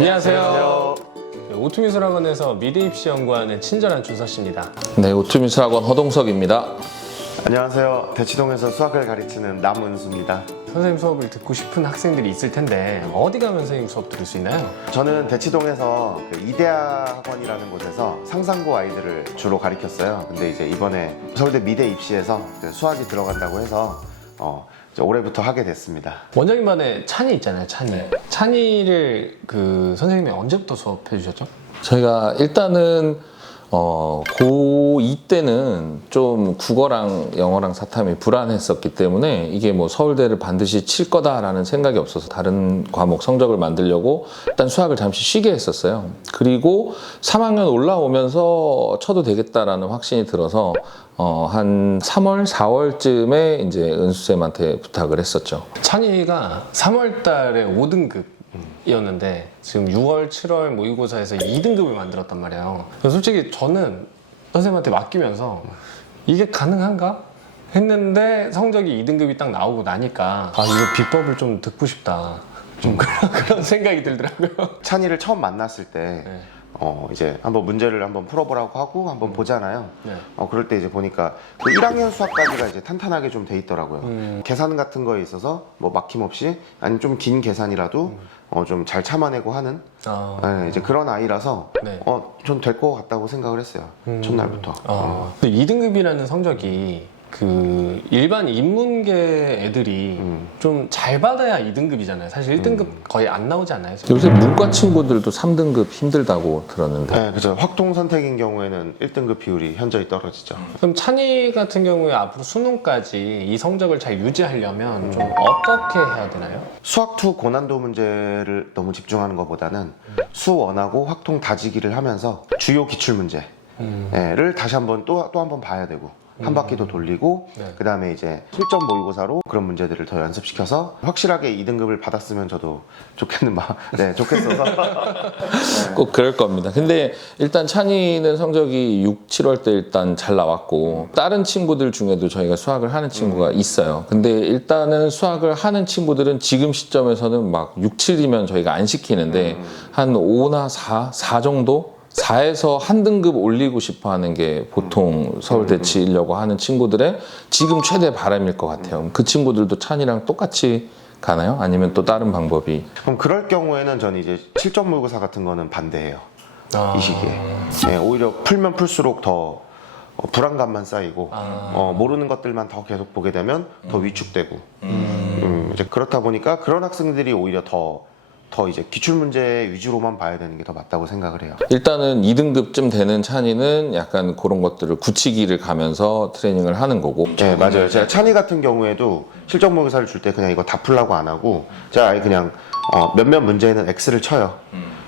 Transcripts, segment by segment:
안녕하세요. 오투미술학원에서 미대 입시 연구하는 친절한 준서씨입니다. 네, 오투미술학원 허동석입니다. 안녕하세요. 대치동에서 수학을 가르치는 남은수입니다. 선생님 수업을 듣고 싶은 학생들이 있을 텐데 어디 가면 선생님 수업 들을 수 있나요? 저는 대치동에서 이데아 학원이라는 곳에서 상상고 아이들을 주로 가르쳤어요. 근데 이제 이번에 서울대 미대 입시에서 수학이 들어간다고 해서 이제 올해부터 하게 됐습니다. 원장님반에 찬이 있잖아요, 찬이. 찬이를 선생님이 언제부터 수업해 주셨죠? 저희가 일단은 고2 때는 좀 국어랑 영어랑 사탐이 불안했었기 때문에 이게 뭐 서울대를 반드시 칠 거다라는 생각이 없어서 다른 과목 성적을 만들려고 일단 수학을 잠시 쉬게 했었어요. 그리고 3학년 올라오면서 쳐도 되겠다라는 확신이 들어서 한 3월, 4월쯤에 이제 은수쌤한테 부탁을 했었죠. 찬이가 3월 달에 5등급이었는데 지금 6월, 7월 모의고사에서 2등급을 만들었단 말이에요. 솔직히 저는 선생님한테 맡기면서 이게 가능한가? 했는데 성적이 2등급이 딱 나오고 나니까 이거 비법을 좀 듣고 싶다. 좀 그런 생각이 들더라고요. 찬이를 처음 만났을 때 네. 이제 한번 문제를 한번 풀어보라고 하고 한번 보잖아요. 네. 그럴 때 이제 보니까 그 1학년 수학까지가 이제 탄탄하게 좀 돼 있더라고요. 계산 같은 거에 있어서 뭐 막힘없이 아니면 좀 긴 계산이라도 좀 잘 참아내고 하는 이제 그런 아이라서 네. 전 될 것 같다고 생각을 했어요. 첫날부터. 근데 2등급이라는 성적이 일반 인문계 애들이 좀 잘 받아야 2등급이잖아요. 사실 1등급 거의 안 나오지 않아요? 요새 문과 친구들도 3등급 힘들다고 들었는데. 네, 그죠. 확통 선택인 경우에는 1등급 비율이 현저히 떨어지죠. 그럼 찬이 같은 경우에 앞으로 수능까지 이 성적을 잘 유지하려면 좀 어떻게 해야 되나요? 수학2 고난도 문제를 너무 집중하는 것보다는 수원하고 확통 다지기를 하면서 주요 기출 문제를 다시 한번 또 한 번 봐야 되고 한 바퀴 더 돌리고 네. 그 다음에 이제 실전 모의고사로 그런 문제들을 더 연습시켜서 확실하게 2등급을 받았으면 저도 좋겠어서 꼭 그럴 겁니다. 근데 일단 찬이는 성적이 6, 7월 때 일단 잘 나왔고 다른 친구들 중에도 저희가 수학을 하는 친구가 있어요. 근데 일단은 수학을 하는 친구들은 지금 시점에서는 막 6, 7이면 저희가 안 시키는데 한 5나 4 정도? 4에서 한 등급 올리고 싶어 하는 게 보통 서울대 치려고 하는 친구들의 지금 최대 바람일 것 같아요. 그 친구들도 찬이랑 똑같이 가나요? 아니면 또 다른 방법이? 그럼 그럴 경우에는 저는 이제 실전 모의고사 같은 거는 반대예요. 이 시기에. 네, 오히려 풀면 풀수록 더 불안감만 쌓이고 모르는 것들만 더 계속 보게 되면 더 위축되고 이제 그렇다 보니까 그런 학생들이 오히려 더 이제 기출문제 위주로만 봐야 되는 게 더 맞다고 생각을 해요. 일단은 2등급쯤 되는 찬이는 약간 그런 것들을 굳히기를 가면서 트레이닝을 하는 거고. 네, 맞아요. 제가 찬이 같은 경우에도 실전 모의고사를 줄 때 그냥 이거 다 풀라고 안 하고 제가 아예 그냥 몇몇 문제에는 X를 쳐요.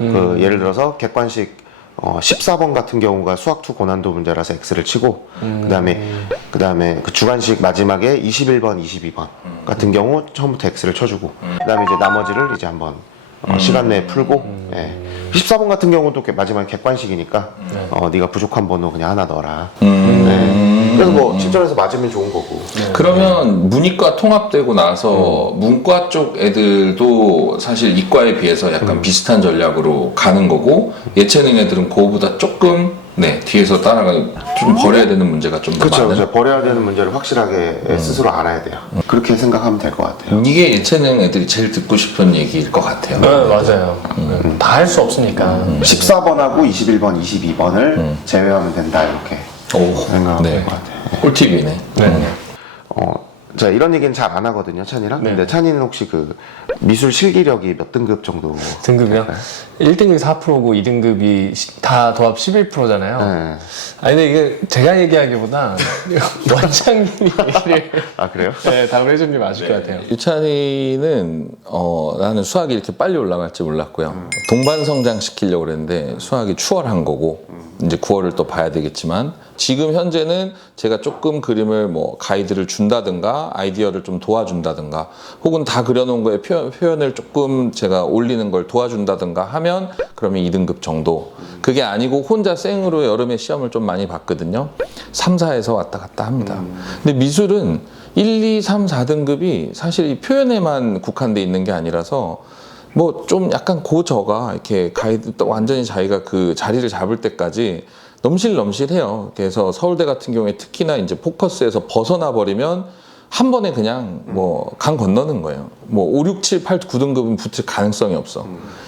예를 들어서 객관식 14번 같은 경우가 수학2 고난도 문제라서 X를 치고 그다음에 그 주관식 마지막에 21번, 22번 같은 경우 처음부터 X를 쳐주고 그다음에 이제 나머지를 이제 한번 시간 내에 풀고 14번 같은 경우도 마지막에 객관식이니까 네가 부족한 번호 그냥 하나 넣어라. 그래서 뭐 실전에서 맞으면 좋은 거고. 그러면 문이과 통합되고 나서 문과 쪽 애들도 사실 이과에 비해서 약간 비슷한 전략으로 가는 거고 예체능 애들은 그거보다 조금 뒤에서 따라가 좀 버려야 되는 문제가 좀 더 많아요. 그렇죠. 버려야 되는 문제를 확실하게 스스로 알아야 돼요. 그렇게 생각하면 될 것 같아요. 이게 예체능 애들이 제일 듣고 싶은 얘기일 것 같아요. 네, 맞아요. 다 할 수 없으니까. 14번하고 21번, 22번을 제외하면 된다 이렇게 생각하면 될 것 같아요. 꿀팁이네. 제가 이런 얘기는 잘 안 하거든요, 찬이랑. 근데 찬이는 혹시 그 미술 실기력이 몇 등급 정도? 등급이요? 1등급이 4%고 2등급이 다 도합 11%잖아요. 네. 아니 근데 이게 제가 얘기하기보다 원장님이 얘기를 그래요? 답을 해주는 게 맞을 것 같아요. 유찬이는 나는 수학이 이렇게 빨리 올라갈 줄 몰랐고요. 동반 성장 시키려고 그랬는데 수학이 추월한 거고 이제 9월을 또 봐야 되겠지만 지금 현재는 제가 조금 그림을 뭐 가이드를 준다든가 아이디어를 좀 도와준다든가 혹은 다 그려놓은 거에 표현을 조금 제가 올리는 걸 도와준다든가 하면 그러면 2등급 정도. 그게 아니고 혼자 생으로 여름에 시험을 좀 많이 봤거든요. 3, 4에서 왔다 갔다 합니다. 근데 미술은 1, 2, 3, 4등급이 사실 이 표현에만 국한돼 있는 게 아니라서 뭐 좀 약간 고저가 이렇게 가이드 또 완전히 자기가 그 자리를 잡을 때까지 넘실넘실해요. 그래서 서울대 같은 경우에 특히나 이제 포커스에서 벗어나 버리면 한 번에 그냥 뭐 강 건너는 거예요. 뭐 5, 6, 7, 8, 9등급은 붙을 가능성이 없어.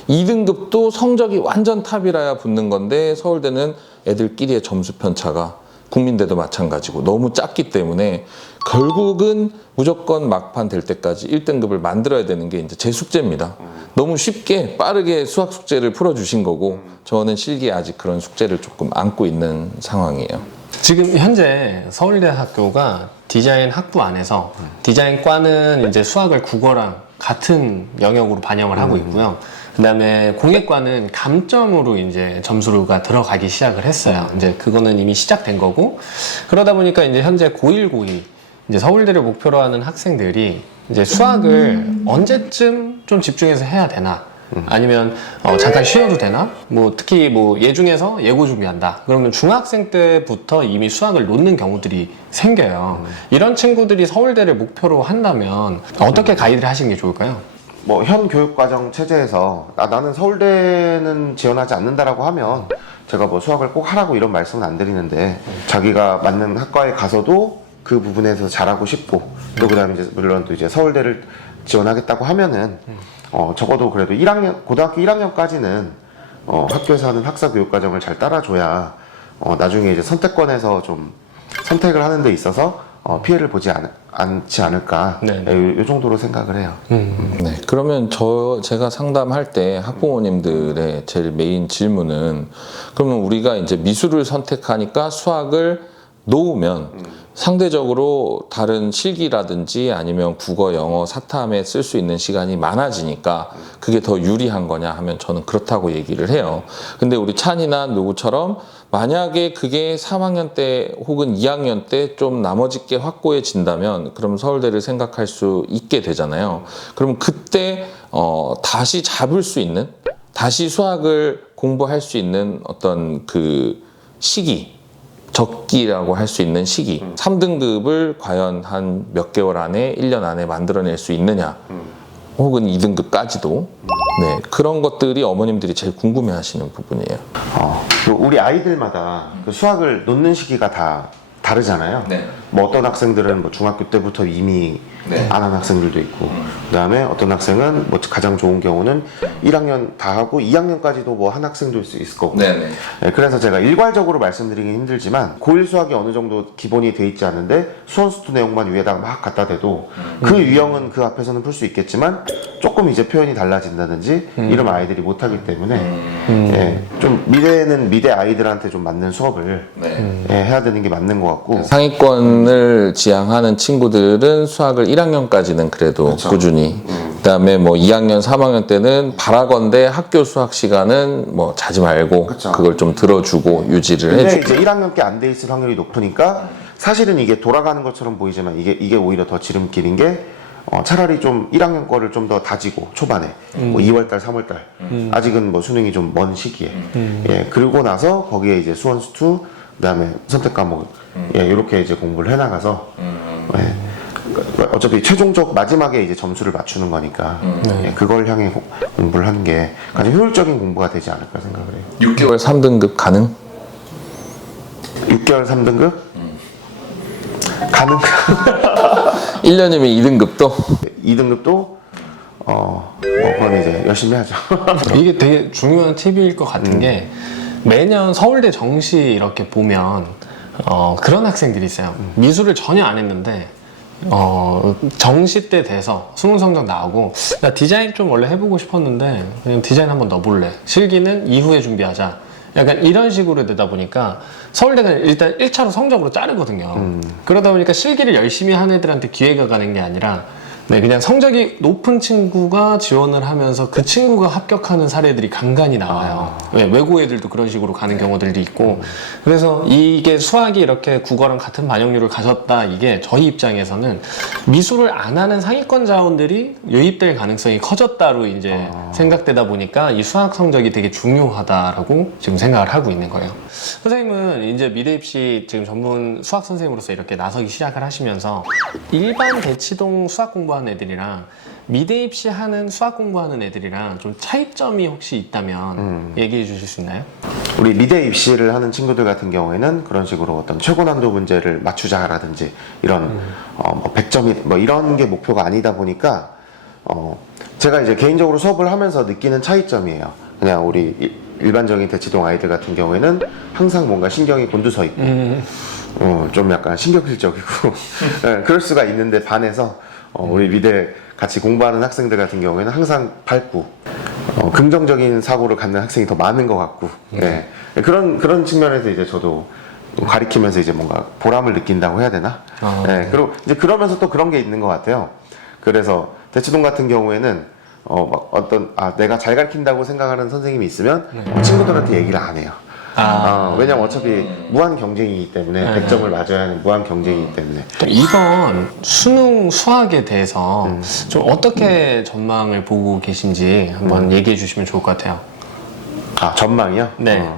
2등급도 성적이 완전 탑이라야 붙는 건데 서울대는 애들끼리의 점수 편차가 국민대도 마찬가지고 너무 작기 때문에 결국은 무조건 막판 될 때까지 1등급을 만들어야 되는 게 이제 제 숙제입니다. 너무 쉽게 빠르게 수학 숙제를 풀어주신 거고 저는 실기에 아직 그런 숙제를 조금 안고 있는 상황이에요. 지금 현재 서울대학교가 디자인 학부 안에서 디자인과는 이제 수학을 국어랑 같은 영역으로 반영을 하고 있고요. 그다음에 공예과는 감점으로 이제 점수가 들어가기 시작을 했어요. 이제 그거는 이미 시작된 거고 그러다 보니까 이제 현재 고1, 고2 이제 서울대를 목표로 하는 학생들이 이제 수학을 언제쯤 좀 집중해서 해야 되나? 아니면 잠깐 쉬어도 되나? 뭐 특히 뭐 예중에서 예고 준비한다. 그러면 중학생 때부터 이미 수학을 놓는 경우들이 생겨요. 이런 친구들이 서울대를 목표로 한다면 어떻게 가이드를 하시는 게 좋을까요? 뭐 현 교육과정 체제에서 나는 서울대는 지원하지 않는다라고 하면 제가 뭐 수학을 꼭 하라고 이런 말씀은 안 드리는데 자기가 맞는 학과에 가서도 그 부분에서 잘하고 싶고 또 그다음에 이제 물론 또 이제 서울대를 지원하겠다고 하면은 적어도 그래도 1학년 고등학교 1학년까지는 학교에서 하는 학사 교육 과정을 잘 따라줘야 나중에 이제 선택권에서 좀 선택을 하는 데 있어서 피해를 보지 않지 않을까 이 정도로 생각을 해요. 네, 그러면 제가 상담할 때 학부모님들의 제일 메인 질문은 그러면 우리가 이제 미술을 선택하니까 수학을 놓으면 상대적으로 다른 실기라든지 아니면 국어, 영어, 사탐에 쓸 수 있는 시간이 많아지니까 그게 더 유리한 거냐 하면 저는 그렇다고 얘기를 해요. 근데 우리 찬이나 누구처럼 만약에 그게 3학년 때 혹은 2학년 때 좀 나머지게 확고해진다면 그럼 서울대를 생각할 수 있게 되잖아요. 그럼 그때 다시 잡을 수 있는, 다시 수학을 공부할 수 있는 어떤 그 시기, 적기라고 할 수 있는 시기 3등급을 과연 한 몇 개월 안에 1년 안에 만들어낼 수 있느냐 혹은 2등급까지도 네, 그런 것들이 어머님들이 제일 궁금해 하시는 부분이에요. 우리 아이들마다 그 수학을 놓는 시기가 다 다르잖아요. 네. 뭐 어떤 학생들은 뭐 중학교 때부터 이미 안 한 학생들도 있고 그다음에 어떤 학생은 뭐 가장 좋은 경우는 1학년 다 하고 2학년까지도 뭐 한 학생도 있을 거고 네네. 네, 그래서 제가 일괄적으로 말씀드리긴 힘들지만 고1 수학이 어느 정도 기본이 돼 있지 않은데 수원수투 내용만 위에다가 막 갖다 대도 그 유형은 그 앞에서는 풀 수 있겠지만 조금 이제 표현이 달라진다든지 이러면 아이들이 못하기 때문에 예, 좀 미래는 미래 아이들한테 좀 맞는 수업을 예, 해야 되는 게 맞는 것 같고 상위권을 지향하는 친구들은 수학을 1학년까지는 그래도 그렇죠. 꾸준히 그다음에 뭐 2학년, 3학년 때는 바라건대 학교 수학 시간은 뭐 자지 말고 그쵸. 그걸 좀 들어주고 유지를 근데 해주고 이제 1학년께 안 돼 있을 확률이 높으니까 사실은 이게 돌아가는 것처럼 보이지만 이게 오히려 더 지름길인 게 차라리 좀 1학년 거를 좀 더 다지고 초반에 뭐 2월달, 3월달 아직은 뭐 수능이 좀 먼 시기에 예, 그러고 나서 거기에 이제 수원수투 그다음에 선택 과목 예, 이렇게 이제 공부를 해나가서 예, 어차피 최종적 마지막에 이제 점수를 맞추는 거니까 예, 그걸 향해 공부를 하는 게 가장 효율적인 공부가 되지 않을까 생각을 해요. 6개월 3등급 가능? 6개월 3등급? 가능? 1년이면 2등급도? 2등급도 그건 이제 열심히 하죠. 이게 되게 중요한 팁일 것 같은 게 매년 서울대 정시 이렇게 보면 그런 학생들이 있어요. 미술을 전혀 안 했는데 정시 때 돼서 수능 성적 나오고 나 디자인 좀 원래 해보고 싶었는데 그냥 디자인 한번 넣어볼래. 실기는 이후에 준비하자. 약간 이런 식으로 되다 보니까 서울대가 일단 1차로 성적으로 자르거든요. 그러다 보니까 실기를 열심히 한 애들한테 기회가 가는 게 아니라 네, 그냥 성적이 높은 친구가 지원을 하면서 그 친구가 합격하는 사례들이 간간히 나와요. 네, 외고 애들도 그런 식으로 가는 경우들이 있고 그래서 이게 수학이 이렇게 국어랑 같은 반영률을 가졌다 이게 저희 입장에서는 미술을 안 하는 상위권 자원들이 유입될 가능성이 커졌다로 이제 생각되다 보니까 이 수학 성적이 되게 중요하다라고 지금 생각을 하고 있는 거예요. 선생님은 이제 미래 입시 지금 전문 수학 선생님으로서 이렇게 나서기 시작을 하시면서 일반 대치동 수학 공부하는 공부하는 애들이랑 미대 입시하는 수학 공부하는 애들이랑 좀 차이점이 혹시 있다면 얘기해 주실 수 있나요? 우리 미대 입시를 하는 친구들 같은 경우에는 그런 식으로 어떤 최고 난도 문제를 맞추자라든지 이런 뭐 100점이 뭐 이런 게 목표가 아니다 보니까 제가 이제 개인적으로 수업을 하면서 느끼는 차이점이에요. 그냥 우리 일반적인 대치동 아이들 같은 경우에는 항상 뭔가 신경이 곤두서 있고 좀 약간 신경질적이고 네, 그럴 수가 있는데 반해서 우리 미대 같이 공부하는 학생들 같은 경우에는 항상 밝고 긍정적인 사고를 갖는 학생이 더 많은 것 같고 네. 그런 측면에서 이제 저도 가리키면서 이제 뭔가 보람을 느낀다고 해야 되나? 네, 그리고 이제 그러면서 또 그런 게 있는 것 같아요. 그래서 대치동 같은 경우에는 내가 잘 가르친다고 생각하는 선생님이 있으면 친구들한테 얘기를 안 해요. 왜냐면 어차피 무한 경쟁이기 때문에 100점을 맞아야 하는 무한 경쟁이기 때문에. 이번 수능 수학에 대해서 좀 어떻게 전망을 보고 계신지 한번 얘기해 주시면 좋을 것 같아요. 전망이요? 네.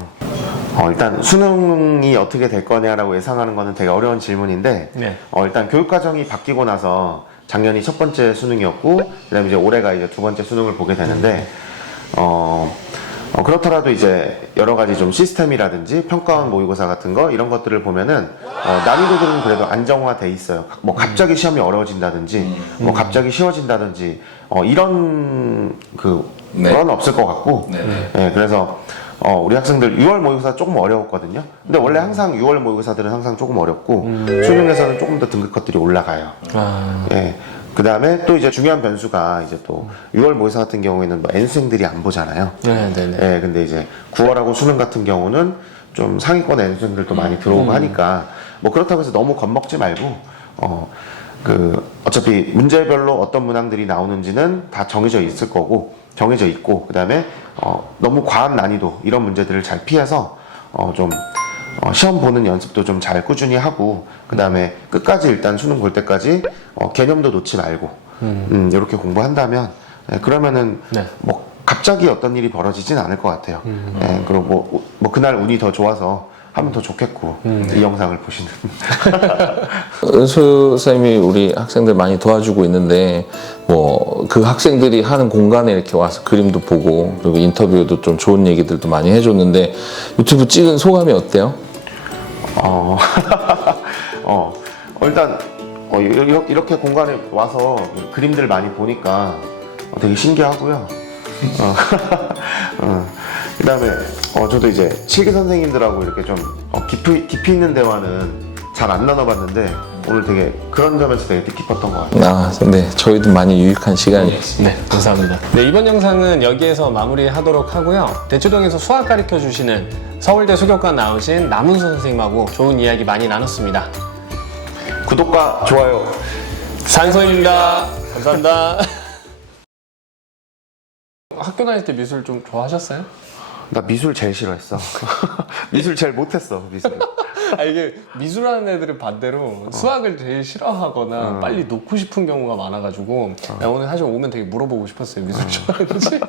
일단 수능이 어떻게 될 거냐라고 예상하는 거는 되게 어려운 질문인데 네. 일단 교육과정이 바뀌고 나서 작년이 첫 번째 수능이었고 그다음에 이제 올해가 이제 두 번째 수능을 보게 되는데 그렇더라도 이제 여러 가지 좀 시스템이라든지 평가원 모의고사 같은 거 이런 것들을 보면은 난이도들은 그래도 안정화돼 있어요. 뭐 갑자기 시험이 어려워진다든지 뭐 갑자기 쉬워진다든지 이런 건 없을 것 같고 네, 그래서 우리 학생들 6월 모의고사 조금 어려웠거든요. 근데 원래 항상 6월 모의고사들은 항상 조금 어렵고 수능에서는 조금 더 등급컷들이 올라가요. 예. 그 다음에 또 이제 중요한 변수가 이제 또 6월 모의고사 같은 경우에는 뭐 N수생들이 안 보잖아요. 네네네. 예, 근데 이제 9월하고 수능 같은 경우는 좀 상위권 N수생들도 많이 들어오고 하니까 뭐 그렇다고 해서 너무 겁먹지 말고 어차피 문제별로 어떤 문항들이 나오는지는 다 정해져 있을 거고 정해져 있고 그 다음에 너무 과한 난이도 이런 문제들을 잘 피해서 시험 보는 연습도 좀 잘 꾸준히 하고 그 다음에 끝까지 일단 수능 볼 때까지 개념도 놓지 말고 이렇게 공부한다면 그러면은 네. 뭐 갑자기 어떤 일이 벌어지진 않을 것 같아요. 그리고 뭐 그날 운이 더 좋아서 하면 더 좋겠고 이 영상을 보시는 은수 쌤이 우리 학생들 많이 도와주고 있는데 뭐 그 학생들이 하는 공간에 이렇게 와서 그림도 보고 그리고 인터뷰도 좀 좋은 얘기들도 많이 해줬는데 유튜브 찍은 소감이 어때요? 일단 이렇게 공간에 와서 그림들 많이 보니까 되게 신기하고요. 그 다음에 저도 이제 실기 선생님들하고 이렇게 좀 깊이 있는 대화는 잘 안 나눠봤는데 오늘 되게 그런 점에서 되게 뜻깊었던 것 같아요. 네, 저희도 많이 유익한 시간이었습니다. 네, 감사합니다. 네, 이번 영상은 여기에서 마무리하도록 하고요. 대치동에서 수학 가르쳐 주시는 서울대 수교과 나오신 남은수 선생님하고 좋은 이야기 많이 나눴습니다. 구독과 좋아요. 산소입니다. 감사합니다. 학교 다닐 때 미술 좀 좋아하셨어요? 나 미술 제일 싫어했어. 미술 제일 못했어, 미술. 이게 미술하는 애들은 반대로 수학을 제일 싫어하거나 빨리 놓고 싶은 경우가 많아가지고 오늘 사실 오면 되게 물어보고 싶었어요. 미술 좋아하는지.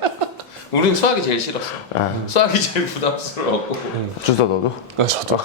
우린 수학이 제일 싫었어. 수학이 제일 부담스러웠고. 준서 너도? 저도.